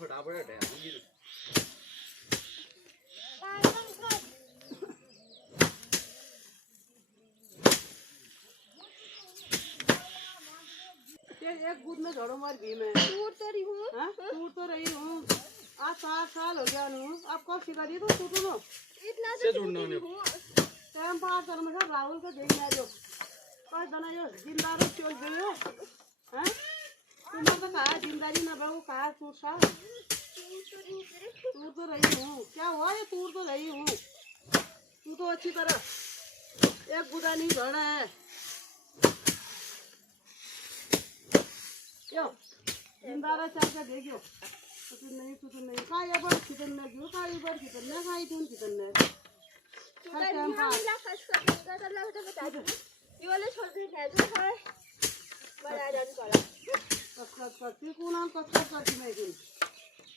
एक गुद में झड़ो मार भी मैं टूट तो रही हूँ। हाँ टूट तो रही हूँ। आज 7 साल हो गया हूँ। आप कब सिखा दिए तो टूटू लो इतना से जुड़ना नहीं टाइम पास कर मैं राहुल को देख ले जो पास दना जो जिंदारो चोल गयो हैं तुम तो कहा जिंदारी ना बहु कहा टूट सा टूट तो रही हूँ क्या हुआ ये टूट तो रही हूँ तू तो अच्छी तरह एक गुदा नहीं झड़ा है यो जिंदारा चार का देखियो कुछ नहीं का ये बार कितन में क्यों का ये बार कितन में का इतन कितन में हर टाइम पास मिला खर्च कर देगा तो लग तो बता दो ये वाले छोड़ दे भेजो है बड़ा डन करा कस तू कौन कस करती मैं